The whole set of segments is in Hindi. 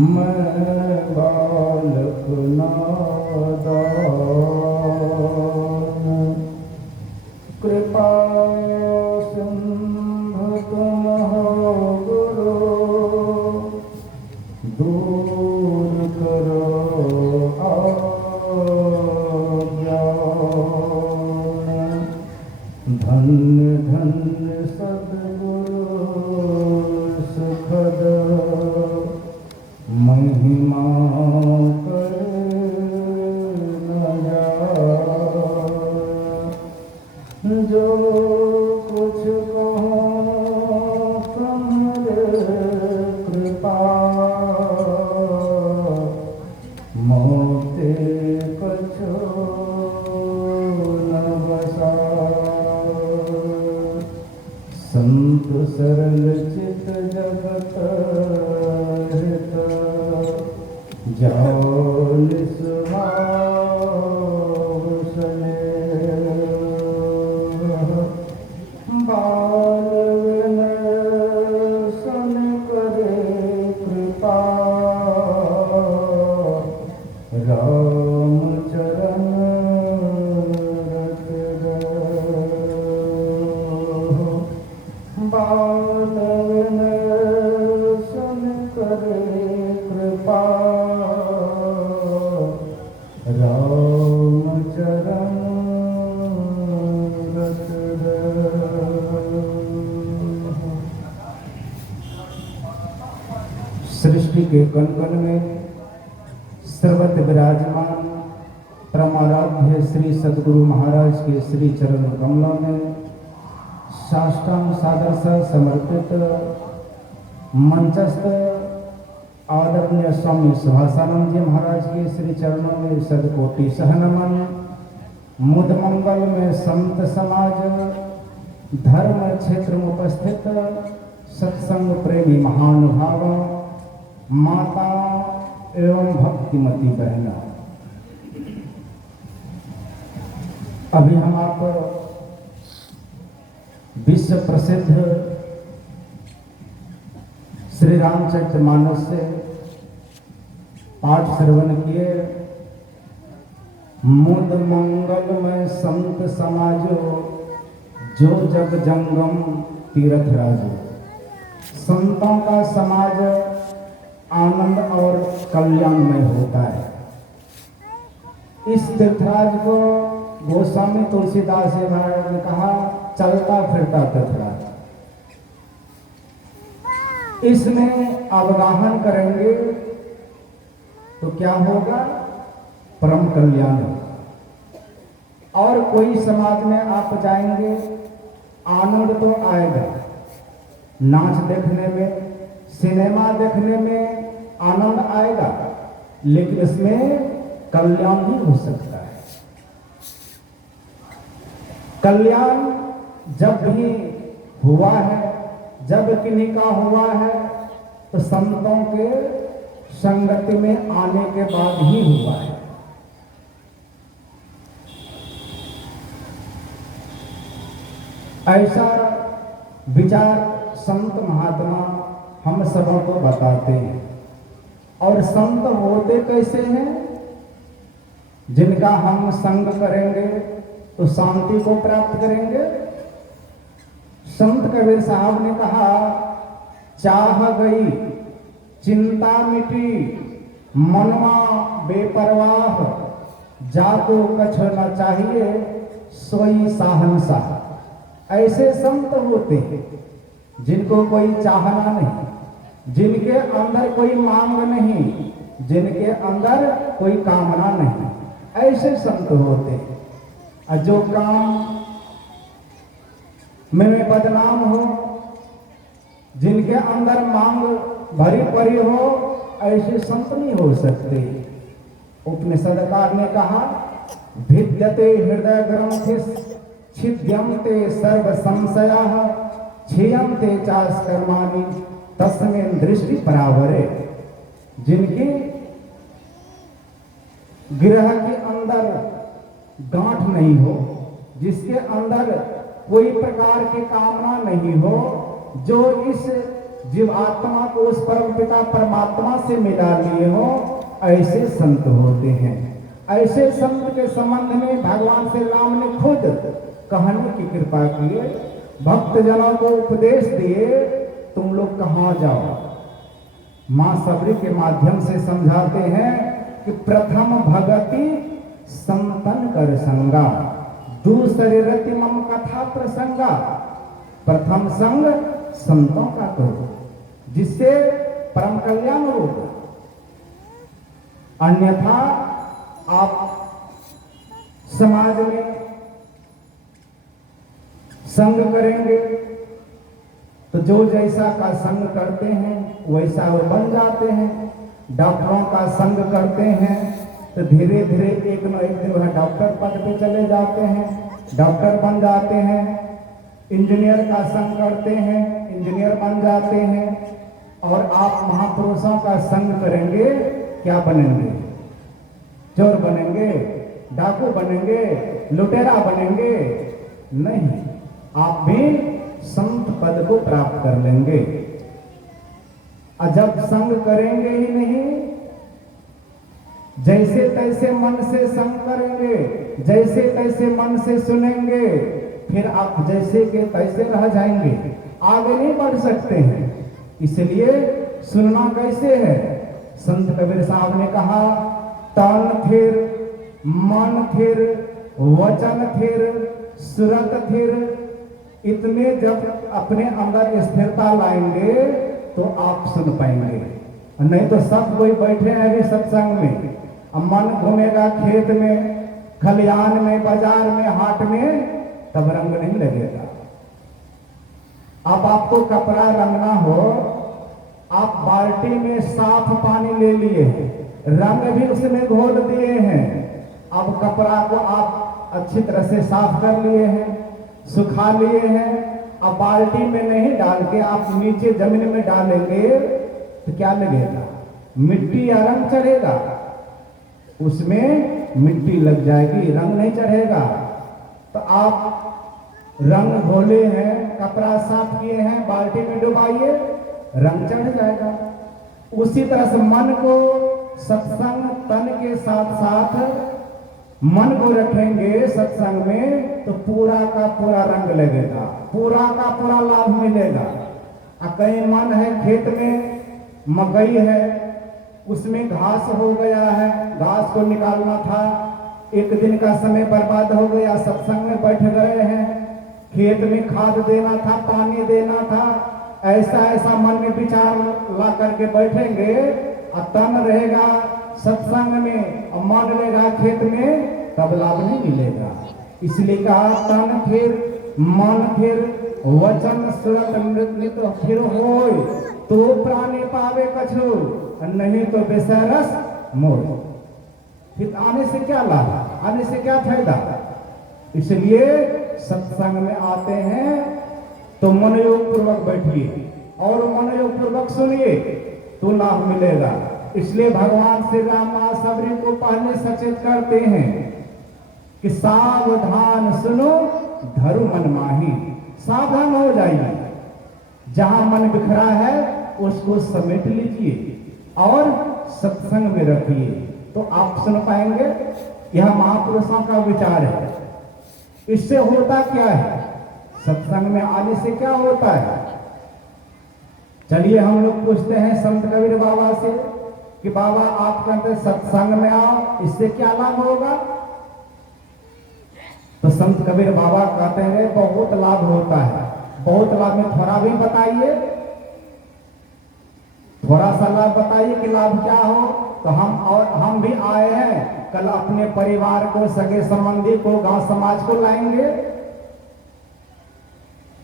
मैं बालक नादान, कृपा सिंधु तुम हो गुरु, दूर करो अज्ञान। धन्य धन्य सद्गुरु सुखद महिमा कर न जाए। जो कुछ कहो तुम्हारे कृपा, मोते कछो न बसाए। संत सरल चित जगत हित, जाओ निस्वाव स्नेह। बाल विनय सन करे कृपा, राम चरण रत रहो। बाल विनय सन करे कृपा, राम चरण रत रहो। सृष्टि के कण कण में सर्वत्र विराजमान परमाराध्य श्री सद्गुरु महाराज के श्री चरण कमलों में साष्टांग सादर से समर्पित मंचस्थ आदरणीय स्वामी सुभाषानंद जी महाराज के श्री चरणों में सदकोटि सहनमन। मुद मंगल में संत समाज, धर्म क्षेत्र में उपस्थित सत्संग प्रेमी महानुभाव, माता एवं भक्तिमती बहना, अभी हम आप विश्व प्रसिद्ध श्री रामचरितमानस से पाठ श्रवण किए। मुद मंगल में संत समाजो, जो जग जंगम तीर्थ राजो। संतों का समाज आनंद और कल्याण में होता है। इस तीर्थराज को गोस्वामी तुलसीदास जी महाराज ने कहा चलता फिरता तीर्थराज। इसमें अवगाहन करेंगे तो क्या होगा? परम कल्याण होगा। और कोई समाज में आप जाएंगे, आनंद तो आएगा, नाच देखने में, सिनेमा देखने में आनंद आएगा, लेकिन इसमें कल्याण भी हो सकता है। कल्याण जब भी हुआ है, जब किन्हीं का हुआ है, तो संतों के संगति में आने के बाद ही हुआ है। ऐसा विचार संत महात्मा हम सबों को बताते हैं। और संत होते कैसे हैं? जिनका हम संग करेंगे तो शांति को प्राप्त करेंगे। संत कबीर साहब ने कहा, चाह गई चिंता मिटी, मनवा बेपरवाह, जाको कछ न चाहिए, सोई साहनशाह। ऐसे संत होते हैं जिनको कोई चाहना नहीं, जिनके अंदर कोई मांग नहीं, जिनके अंदर कोई कामना नहीं। ऐसे संत होते हैं। जो काम में बदनाम हो, जिनके अंदर मांग भरी पड़ी हो, ऐसे संत नहीं हो सकते। उपनिषदकार ने कहा, भिद्यते हृदय ग्रंथि छिद्यन्ते सर्व संशयाः, क्षीयन्ते चास्कर्माणि तस्मिन् दृष्टि परावरे। जिनकी ग्रह के अंदर गांठ नहीं हो, जिसके अंदर कोई प्रकार की कामना नहीं हो, जो इस जीव आत्मा को उस परम पिता परमात्मा से मिला लिए हो, ऐसे संत होते हैं। ऐसे संत के संबंध में भगवान श्री राम ने खुद कहने की कृपा की, भक्त जनों को उपदेश दिए, तुम लोग कहां जाओ। मां सबरी के माध्यम से समझाते हैं कि प्रथम भगति संतन कर संगा, दूसरे रति मम कथा प्रसंगा। प्रथम संग संतों का करो, जिससे परम कल्याण होगा। अन्यथा आप समाज में संग करेंगे तो जो जैसा का संग करते हैं वैसा वो बन जाते हैं। डॉक्टरों का संग करते हैं तो धीरे धीरे एक न एक दिन वह डॉक्टर पद पे चले जाते हैं, डॉक्टर बन जाते हैं। इंजीनियर का संग करते हैं, इंजीनियर बन जाते हैं। और आप महापुरुषों का संग करेंगे, क्या बनेंगे? चोर बनेंगे, डाकू बनेंगे, लुटेरा बनेंगे? नहीं, आप भी संत पद को प्राप्त कर लेंगे। और जब संग करेंगे ही नहीं, जैसे तैसे मन से संग करेंगे, जैसे तैसे मन से सुनेंगे, फिर आप जैसे के तैसे रह जाएंगे, आगे नहीं बढ़ सकते हैं। इसलिए सुनना कैसे है? संत कबीर साहब ने कहा, तन थिर, मन थिर, वचन थिर, सुरत थिर। इतने जब अपने अंदर स्थिरता लाएंगे तो आप सुन पाएंगे। नहीं तो सब कोई बैठे हैं अभी सत्संग में, अब मन घूमेगा खेत में, खलियान में, बाजार में, हाट में, तब रंग नहीं लगेगा। अब आपको कपड़ा रंगना हो, आप बाल्टी में साफ पानी ले लिए, रंग भी उसमें घोल दिए हैं। अब कपड़ा को आप अच्छी तरह से साफ कर लिए हैं, सुखा लिए हैं। अब बाल्टी में नहीं डाल के आप नीचे जमीन में डालेंगे तो क्या लगेगा? मिट्टी या रंग चढ़ेगा? उसमें मिट्टी लग जाएगी, रंग नहीं चढ़ेगा। तो आप रंग घोले हैं, कपड़ा साफ किए हैं, बाल्टी में डुबाइए, रंग चढ़ जाएगा। उसी तरह से मन को सत्संग तन के साथ साथ मन को रखेंगे सत्संग में तो पूरा का पूरा रंग लगेगा, पूरा का पूरा लाभ मिलेगा। कहीं मन है खेत में मकई है, उसमें घास हो गया है, घास को निकालना था, एक दिन का समय बर्बाद हो गया, सत्संग में बैठ गए हैं, खेत में खाद देना था, पानी देना था, ऐसा ऐसा मन में विचार ला करके बैठेंगे और तन रहेगा सत्संग में और मन रहेगा खेत में, तब लाभ नहीं मिलेगा। इसलिए कहा, तन फिर, मन फिर, वचन सुरत नृत्य फिर होय, तो प्राणी पावे कछु, नहीं तो बेसरस मोर। फिर आने से क्या लाभ, आने से क्या फायदा? इसलिए सत्संग में आते हैं तो मनोयोग पूर्वक बैठिए और मनोयोग पूर्वक सुनिए तो लाभ मिलेगा। इसलिए भगवान श्री राम मां सबरी को पहले सचेत करते हैं कि सावधान सुनो धरु मन माही। सावधान हो जाइए, जहां मन बिखरा है उसको समेट लीजिए और सत्संग में रखिए तो आप सुन पाएंगे। यह महापुरुषों का विचार है। इससे होता क्या है? सत्संग में आने से क्या होता है? चलिए हम लोग पूछते हैं संत कबीर बाबा से कि बाबा आप कहते सत्संग में आओ, इससे क्या लाभ होगा? तो संत कबीर बाबा कहते हैं बहुत लाभ होता है। बहुत लाभ में थोड़ा भी बताइए, थोड़ा सा लाभ बताइए कि लाभ क्या हो। तो हम भी आए हैं, कल अपने परिवार को, सगे संबंधी को, गांव समाज को लाएंगे।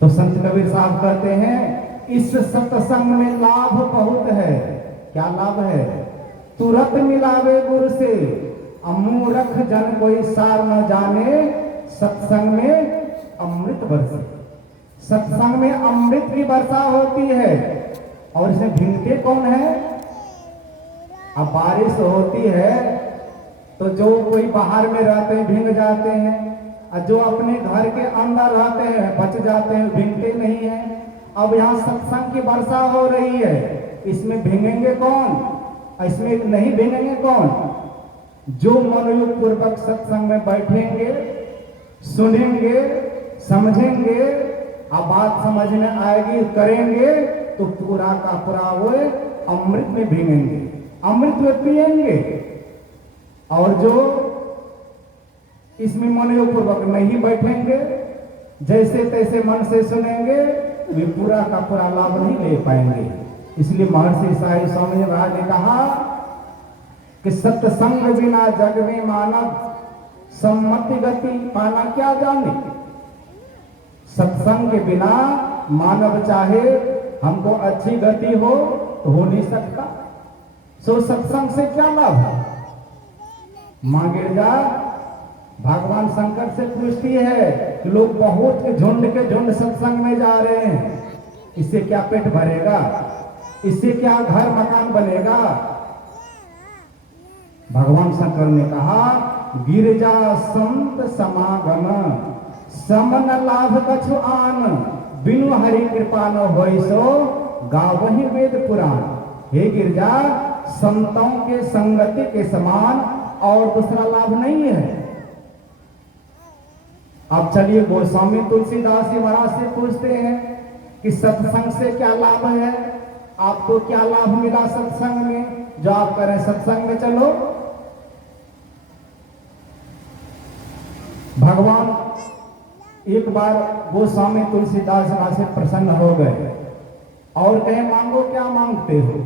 तो संत कबीर साहब कहते हैं इस सत्संग में लाभ बहुत है। क्या लाभ है? तुरंत मिलावे गुरु से, अमूरख जन कोई सार न जाने, सत्संग में अमृत बरसे। सत्संग में अमृत की वर्षा होती है और इसमें भीगते कौन है? अब बारिश होती है तो जो कोई बाहर में रहते हैं भीग जाते हैं, और जो अपने घर के अंदर रहते हैं बच जाते हैं, भीगते नहीं हैं। अब यहाँ सत्संग की वर्षा हो रही है, इसमें भीगेंगे कौन, इसमें नहीं भीगेंगे कौन? जो मनोयोग पूर्वक सत्संग में बैठेंगे, सुनेंगे, समझेंगे, अब बात समझ में आएगी, करेंगे, तो पूरा का पूरा वो अमृत में भीगेंगे, अमृत में पिएंगे। और जो इसमें मनोयोग पूर्वक नहीं बैठेंगे, जैसे तैसे मन से सुनेंगे, वे पूरा का पूरा लाभ नहीं ले पाएंगे। इसलिए महर्षि साई स्वामी महाराज ने कहा कि सत्संग बिना जग में मानव सम्मति गति पाना क्या जाने। सत्संग के बिना मानव चाहे हमको अच्छी गति हो तो हो नहीं सकता। सो सत्संग से क्या लाभ है? मां गिरजा भगवान शंकर से पूछती है कि लोग बहुत के झुंड सत्संग में जा रहे हैं, इससे क्या पेट भरेगा, इससे क्या घर मकान बनेगा? भगवान शंकर ने कहा गिरजा संत समागम समन लाभ कछु आन, बिनु हरि कृपा न होय सो गावहि वेद पुराण। हे गिरजा, संतों के संगति के समान और दूसरा लाभ नहीं है। अब चलिए गोस्वामी तुलसीदास जी महाराज से पूछते हैं कि सत्संग से क्या लाभ है, आपको क्या लाभ मिला सत्संग में, जो आप करें सत्संग में चलो। भगवान एक बार गोस्वामी तुलसीदास महाराज से प्रसन्न हो गए और कहे मांगो क्या मांगते हो।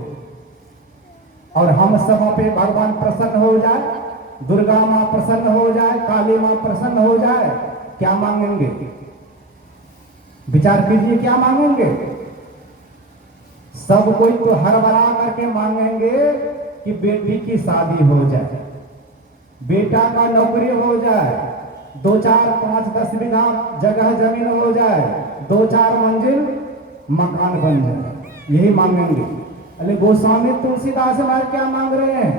और हम सब पे भगवान प्रसन्न हो जाए, दुर्गा मां प्रसन्न हो जाए, काली मां प्रसन्न हो जाए, क्या मांगेंगे? विचार कीजिए, क्या मांगेंगे? सब कोई तो हरबरा करके मांगेंगे कि बेटी की शादी हो जाए, बेटा का नौकरी हो जाए, 2 4 5 10 बीघा जगह जमीन हो जाए, 2 4 मंजिल मकान बन जाए, यही मांगेंगे। अरे गोस्वामी तुलसीदास महाराज क्या मांग रहे हैं?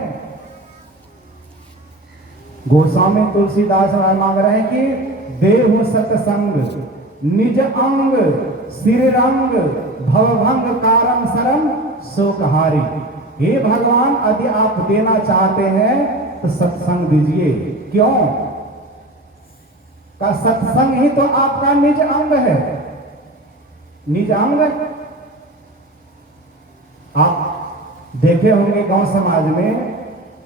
गोस्वामी तुलसीदास महाराज मांग रहे हैं कि देहु सत्संग निज अंग सिर रंग भवभंग कारम शरण शोकहारी। हे भगवान, यदि आप देना चाहते हैं तो सत्संग दीजिए। क्यों? का सत्संग ही तो आपका निज अंग है। निज अंग आप देखे होंगे गांव समाज में,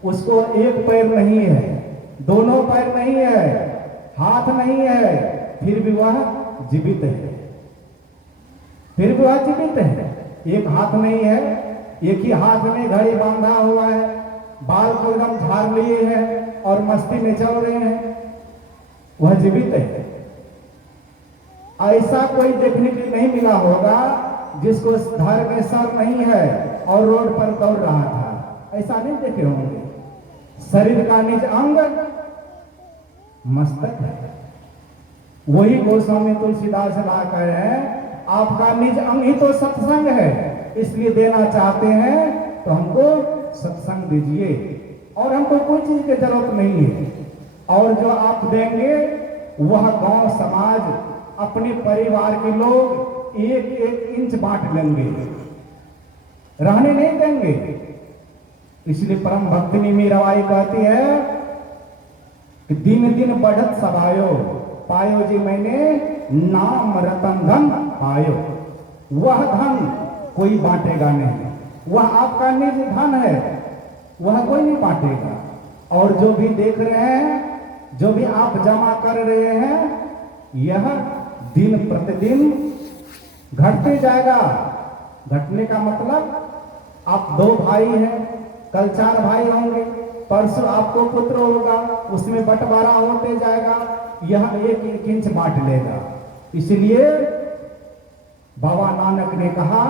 उसको एक पैर नहीं है, दोनों पैर नहीं है, हाथ नहीं है, फिर भी वह जीवित है, फिर भी वह जीवित है। एक हाथ नहीं है, एक ही हाथ में घड़ी बांधा हुआ है, बाल को एकदम झाड़ लिए हैं और मस्ती में चल रहे हैं, वह जीवित है। ऐसा कोई देखने के लिए नहीं मिला होगा जिसको धड़ में सर नहीं है और रोड पर दौड़ रहा था, ऐसा नहीं देखे होंगे। शरीर का निज अंग मस्तक है। वही गोस्वामी तुलसीदास कह रहे हैं आपका निज अंग ही तो सत्संग है, इसलिए देना चाहते हैं तो हमको सत्संग दीजिए और हमको कोई चीज की जरूरत नहीं है। और जो आप देंगे वह गांव समाज अपने परिवार के लोग 1-1 इंच बांट लेंगे, रहने नहीं देंगे। इसलिए परम भक्तिनी मीराबाई कहती है कि दिन दिन बढ़त सभायो पायो जी मैंने नाम रतन धन पायो। वह धन कोई बांटेगा नहीं, वह आपका निज धन है, वह कोई नहीं बांटेगा। और जो भी देख रहे हैं, जो भी आप जमा कर रहे हैं, यह दिन प्रतिदिन घटते जाएगा। घटने का मतलब आप 2 भाई हैं, कल 4 भाई होंगे, परसों आपको पुत्र होगा, उसमें बंटवारा होते जाएगा, यह 1-1 इंच बांट लेगा। इसलिए बाबा नानक ने कहा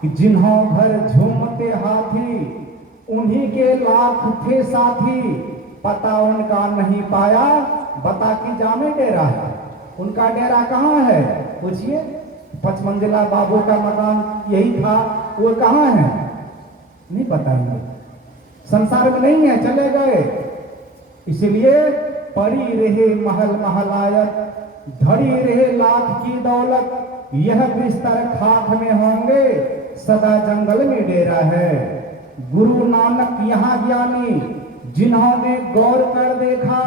कि जिन्हों घर झूमते हाथी उन्हीं के लाख थे साथी, पता उनका नहीं पाया बता कि जाने डेरा है। उनका डेरा कहाँ है पूछिए? 5 मंजिला बाबू का मकान यही था, वो कहाँ है नहीं पता, नहीं संसार में नहीं है, चले गए। इसलिए पड़ी रहे महल महलायत, धड़ी रहे लाख की दौलत, यह बिस्तर खाक में होंगे, सदा जंगल में डेरा है। गुरु नानक यहाँ ज्ञानी, जिन्होंने गौर कर देखा,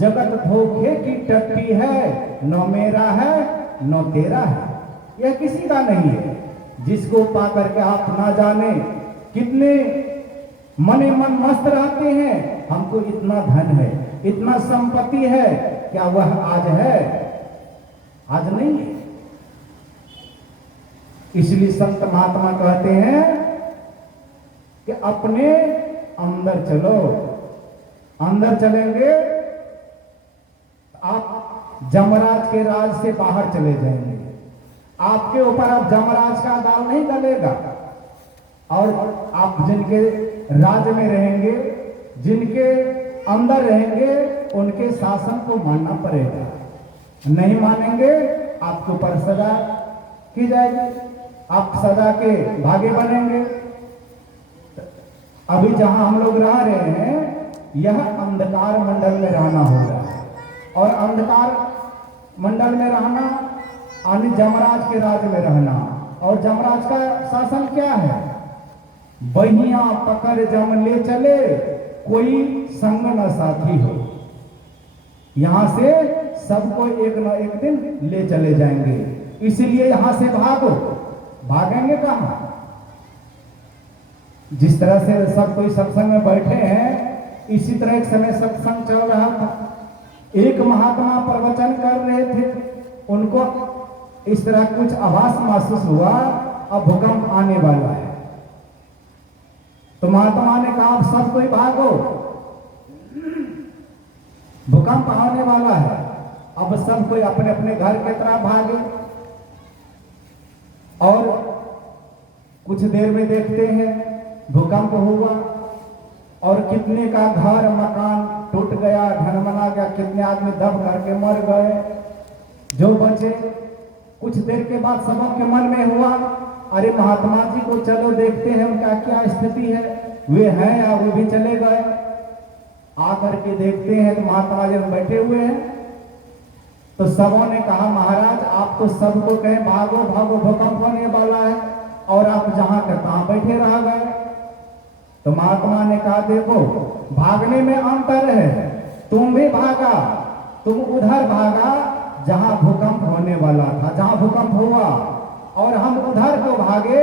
जगत धोखे की टट्टी है, न मेरा है न तेरा है। यह किसी का नहीं है। जिसको पा करके आप ना जाने कितने मने मन मस्त रहते हैं, हमको इतना धन है, इतना संपत्ति है, क्या वह आज है? आज नहीं है। इसलिए संत महात्मा कहते हैं कि अपने अंदर चलो। अंदर चलेंगे आप जमराज के राज से बाहर चले जाएंगे। आपके ऊपर अब जमराज का दाल नहीं गलेगा, और आप जिनके राज में रहेंगे, जिनके अंदर रहेंगे, उनके शासन को मानना पड़ेगा। नहीं मानेंगे, आपके ऊपर सजा की जाएगी, आप सजा के भागे बनेंगे। अभी जहां हम लोग रह रहे हैं, यह अंधकार मंडल में रहना होगा, और अंधकार मंडल में रहना यानी जमराज के राज में रहना। और जमराज का शासन क्या है? बहिया पकड़ जम ले चले, कोई संग न साथी हो। यहां से सबको एक न एक दिन ले चले जाएंगे। इसीलिए यहां से भागो। भागेंगे कहां? जिस तरह से सब कोई सत्संग में बैठे हैं, इसी तरह एक समय सत्संग चल रहा था। एक महात्मा प्रवचन कर रहे थे, उनको इस तरह कुछ आभास महसूस हुआ, अब भूकंप आने वाला है। तो महात्मा ने कहा, सब कोई भागो, भूकंप आने वाला है। अब सब कोई अपने अपने घर की तरफ भागे, और कुछ देर में देखते हैं भूकंप हुआ, और कितने का घर मकान टूट गया, ढनमना गया, कितने आदमी दब करके मर गए। जो बचे, कुछ देर के बाद सबों के मन में हुआ, अरे महात्मा जी को चलो देखते हैं उनका क्या स्थिति है, वे हैं या वो भी चले गए। आकर के देखते हैं तो महात्मा जी बैठे हुए हैं। तो सबों ने कहा, महाराज आप तो सबको कहें भागो भागो, भूकंप होने वाला है, और आप जहां का तहां बैठे रह गए। तो महात्मा ने कहा, देखो भागने में अंतर है। तुम भी भागा, तुम उधर भागा जहां भूकंप होने वाला था, जहां भूकंप हुआ, और हम उधर को भागे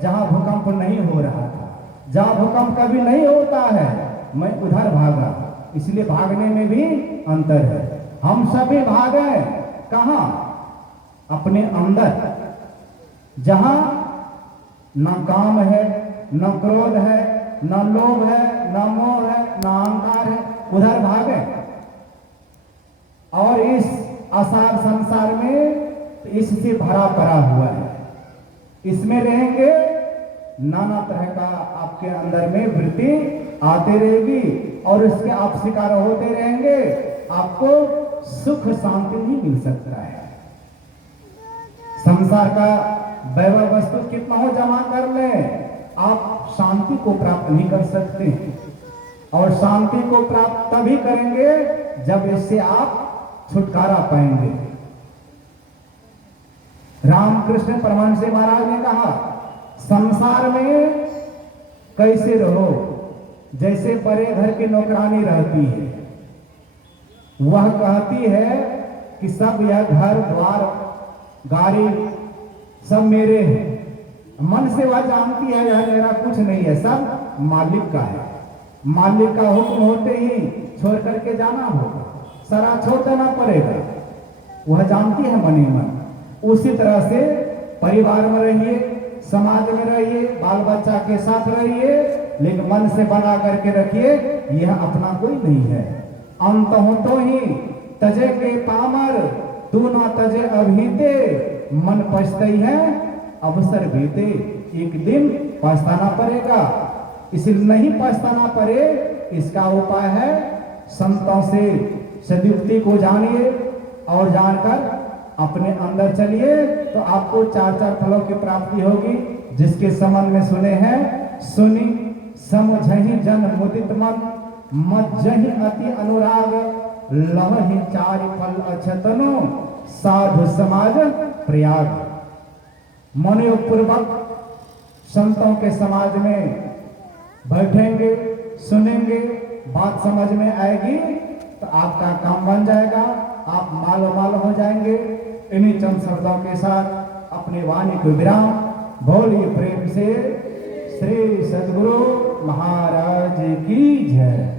जहां भूकंप नहीं हो रहा था। जहां भूकंप कभी नहीं होता है, मैं उधर भागा। इसलिए भागने में भी अंतर है। हम सभी भागे कहां? अपने अंदर, जहां न काम है, न क्रोध है, न लोभ है, न मोह है, न अहंकार है, उधर भागे। और इस आसार संसार में इससे भरा पड़ा हुआ है। इसमें रहेंगे, नाना तरह का आपके अंदर में वृत्ति आते रहेगी, और इसके आप शिकार होते रहेंगे। आपको सुख शांति नहीं मिल सकता है। संसार का वैभव वस्तु कितना हो जमा कर ले, आप शांति को प्राप्त नहीं कर सकते। और शांति को प्राप्त तभी करेंगे जब इससे आप छुटकारा पाएंगे। रामकृष्ण परमहंस महाराज ने कहा, संसार में कैसे रहो जैसे बड़े घर की नौकरानी रहती है। वह कहती है कि सब यह घर द्वार गाड़ी सब मेरे हैं। मन से वह जानती है यह मेरा कुछ नहीं है, सब मालिक का है। मालिक का हुक्म होते ही छोड़ करके जाना होगा, सारा छोड़ देना पड़ेगा। वह जानती है मन ही मन। उसी तरह से परिवार में रहिए, समाज में रहिए, बाल बच्चा के साथ रहिए, लेकिन मन से बना करके रखिए यह अपना कोई नहीं है। अंत हो तो ही तजे के पामर, तू ना तजे अभीते, मन पछतई है अवसर बीते। एक दिन पछताना पड़ेगा, इसलिए नहीं पछताना पड़े इसका उपाय है संतों से सदयुक्ति को जानिए, और जानकर अपने अंदर चलिए, तो आपको चार चार फलों की प्राप्ति होगी। जिसके संबंध में सुने हैं, सुनी समझहि जन मुदित मन, मज्जहि अति अनुराग, लवहि चारि फल अछतनो, साधु समाज प्रयाग। मनोयोगपूर्वक संतों के समाज में बैठेंगे, सुनेंगे, बात समझ में आएगी तो आपका काम बन जाएगा, आप मालो माल हो जाएंगे। इन्हीं चंद शब्दों के साथ अपनी वाणी को विराम। बोलिए प्रेम से श्री सद्गुरु महाराज की जय।